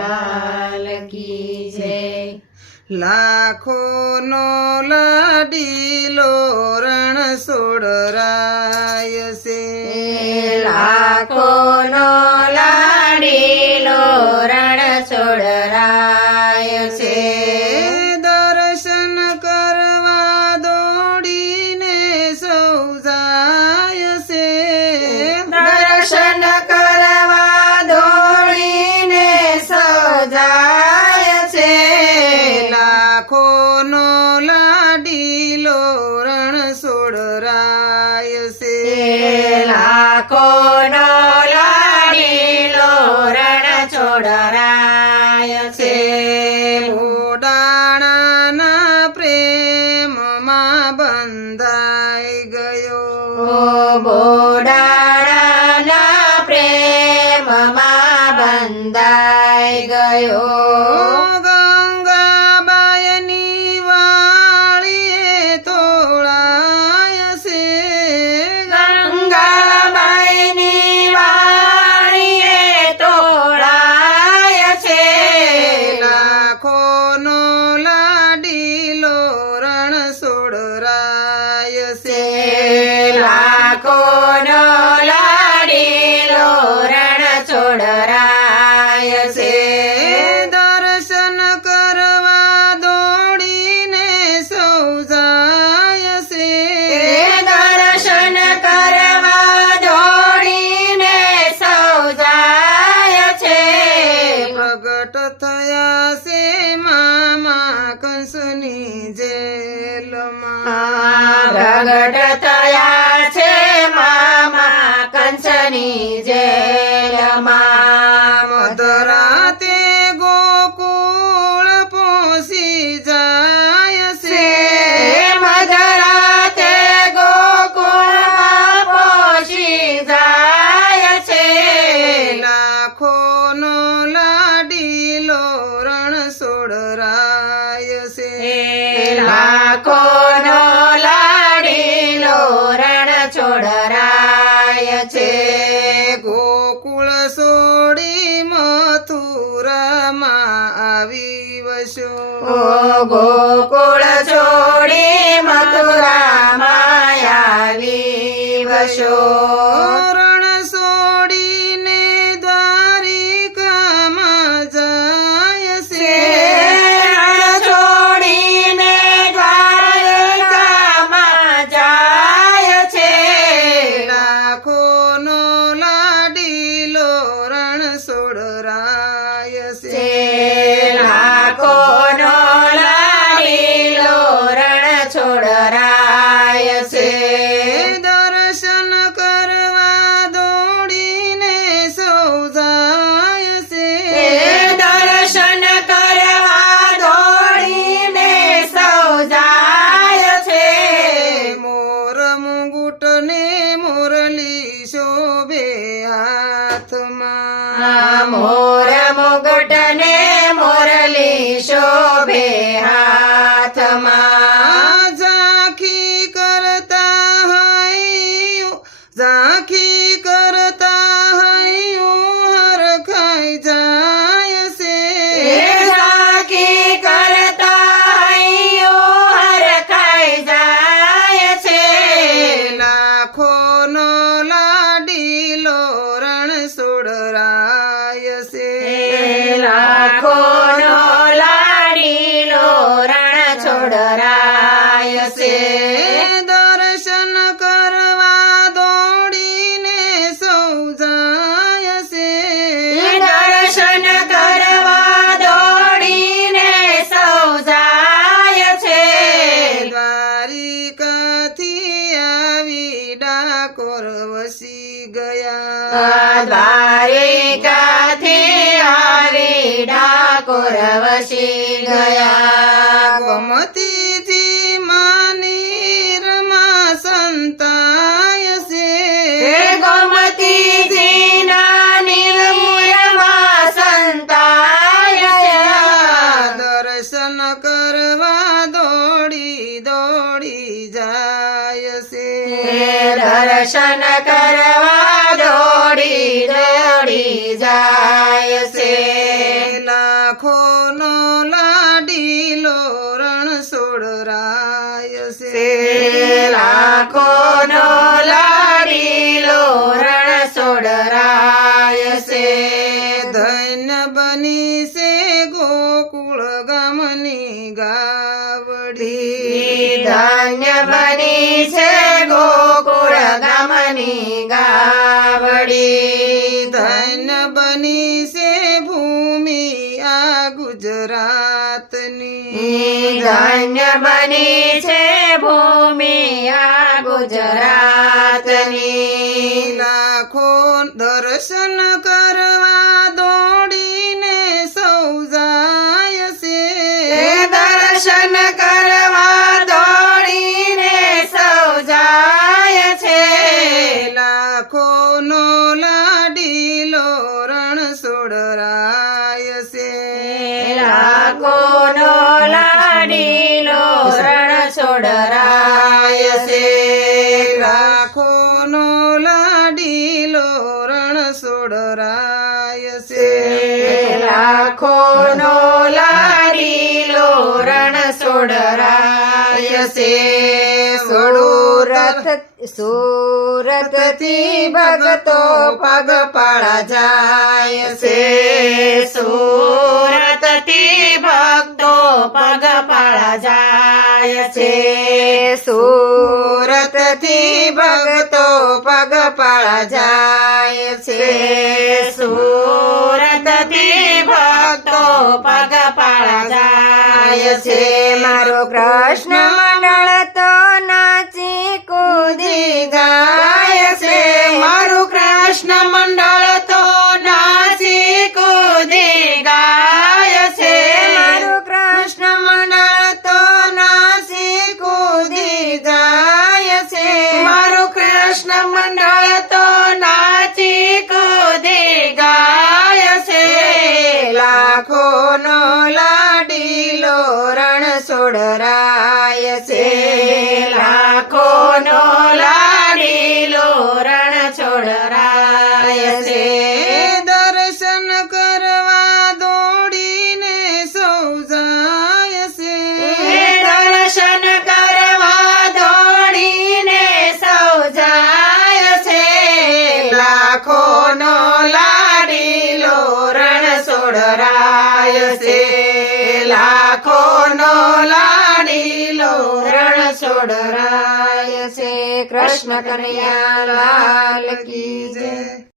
લાલ કી જય. લાખોનો લાડીલો રણછોડરાય છે. લાખોનો લાડીલો રણછોડરાય છે. દર્શન કરવા દોડીને સૌ જાય છે. દર્શન કરવા દોડીને સજાય છે. લાખોનો લાડીલો રણછોડરાય છે. લાખોનો લાડીલો રણછોડરાય છે. ઓડાણાના પ્રેમમાં બંધાઈ ગયો. બોડાણાના પ્રેમમાં બંધાઈ ગયો. ગંગાબાઈની વાળીએ તોળાય છે. ગંગાબાઈની વાળીએ તોળાય છે. લાખોનો લાડીલો રણછોડરાય છે. લાખોનો લાડીલો રણછોડરાય છે. દર્શન કરવા દોડીને સૌ જાય છે. દર્શન કરવા દોડીને સૌ જાય છે. પ્રગટ થયા છે મામા કંસની જેલમાં. પ્રગટ થયા છે મામા કંસની જેલમાં. મધરાતે ગોકુળ પહોંચી જાય છે. મધરાતે ગોકુળમાં પહોંચી જાય છે. લાખોનો લાડીલો રણછોડરાય છે. લાખોનો લાડીલો રણછોડરાય છે. ગોકુળ છોડી મથુરામાં આવી વસ્યો. ગોકુળ છોડી મથુરામાં આવી વસો. રણ છોડીને દ્વારિકામાં જાય છે. રણ છોડીને દ્વારકામાં જાય છે. લાખોનો લાડીલો રણછોડરાય છે. લાખોનો લાડીલો રણછોડરાય છે. દર્શન કરવા દોડીને સૌ જાય છે. દર્શન કરવા દોડીને સૌ જાય છે. મોર મુગુટ ને મુરલી શોભે હાથમાં. મોર મુગટ ને મોરલી શોભે હાથમાં. ઝાંખી કરતા હૈયું, ઝાંખી કરતા હૈયું હરખાઈ જાય છે. ઝાંખી કરતા હૈયું હરખાઈ જાય છે. લાખોનો લાડીલો રણછોડરાય છે. લાખોનો લાડીલો રણછોડરાય છે. દર્શન કરવા દોડીને સૌ જાય છે. દર્શન કરવા દોડીને સૌ જાય છે. દ્વારિકાથી આવી ડાકોર વસી ગયા. દ્વારિકાથી આવી ડાકોર વસી ગયા. ગોમતીજી માની રમા સંતાય છે. ગોમતીજીના નિર્મૂળમાં સંતાય છે. દર્શન કરવા દોડી દોડી જાય છે. દર્શન કરવા દોડી દોડી જાય છે. લાખોનો લાડીલો રણછોડરાય છે લાખોનો લાડીલો રણછોડરાય છે ધન્ય બની છે ગોકુળ ગામની ગાવડી ધન્ય બની છે ગોકુળ ગામની ગાવડી ધન્ય બની છે ભૂમિ આ ગુજરાતની ધન્ય બની છે ભૂમિ આ ગુજરાતની લાખો દર્શન કરવા દોડીને સૌ જાય છે દર્શન કરવા દોડીને સૌ જાય છે લાખોનો લાડીલો રણછોડરાય છે લાખોનો લાડીલો રણછોડરાય છે લાખોનો લાડીલો રણછોડરાય છે લાખોનો લાડીલો રણછોડરાય છે સુરત થી ભગતો પગપાળા જાય છે સુરત થી ભક્તો પગપાળા જાય છે સુરત થી ભક્તો પગપાળા જાય છે સુરત થી ભક્તો પગપાળા જાય છે મારો કૃષ્ણ મંડળ તો નાચી કૂદી ગાય છે મારું કૃષ્ણ મંડળ તો નાચી કૂદી ગાય છે મારું કૃષ્ણ મંડળ તો નાચી કૂદી ગાય છે મારું કૃષ્ણ મંડળ તો નાચી કૂદી ગાય છે લાખોનો લાડીલો રણછોડરાય છે લાખોનો લાડીલો રણછોડરાય છે દર્શન કરવા દોડીને સૌ જાય છે દર્શન કરવા દોડીને સૌ જાય છે લાખોનો લાડીલો રણછોડરાય છે લાખોનો લાડીલો રણછોડરાય છે કૃષ્ણ કનૈયા લાલ કી જય